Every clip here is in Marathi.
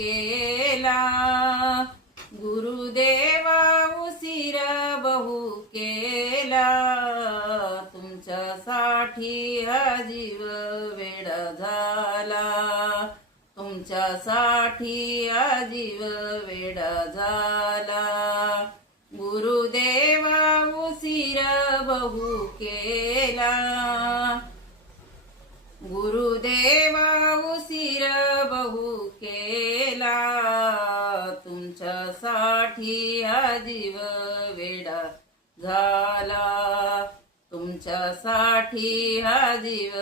केला, गुरुदेवा उशीर बहु केला, तुमच्यासाठी हा जीव वेडा झाला, तुमच्यासाठी हा जीव वेडा झाला, गुरुदेवा उशीर बहु केला, गुरुदेवा उशीर बहु केला, तुमच्यासाठी हा जीव वेडा झाला, तुमच्यासाठी हा जीव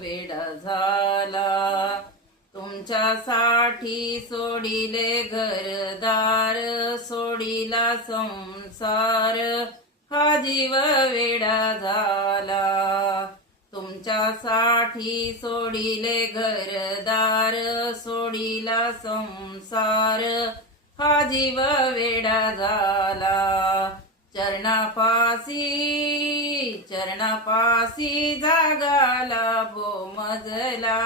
वेडा झाला, तुमच्यासाठी सोडिले घरदार, सोडिला संसार, हा जीव वेडा झाला, तुमच्यासाठी सोडिले घरदार, सोडिला संसार, हा जीव वेडा झाला, चरणापासी चरणापासी जागाला भोमजला,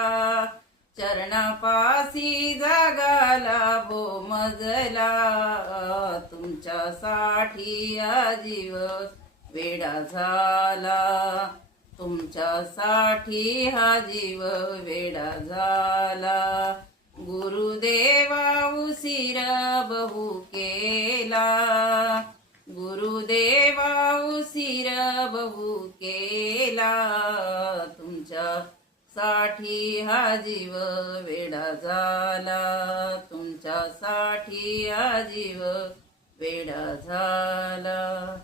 चरणापासी जागाला भोमजला, तुमच्यासाठी हा जीव वेडा झाला, तुमच्यासाठी हा जीव वेडा झाला, गुरुदेवा उशीर बहु केला, गुरुदेवा उशीर बहु केला, तुमच्यासाठी हा जीव वेडा झाला, तुमच्यासाठी हा जीव वेडा झाला.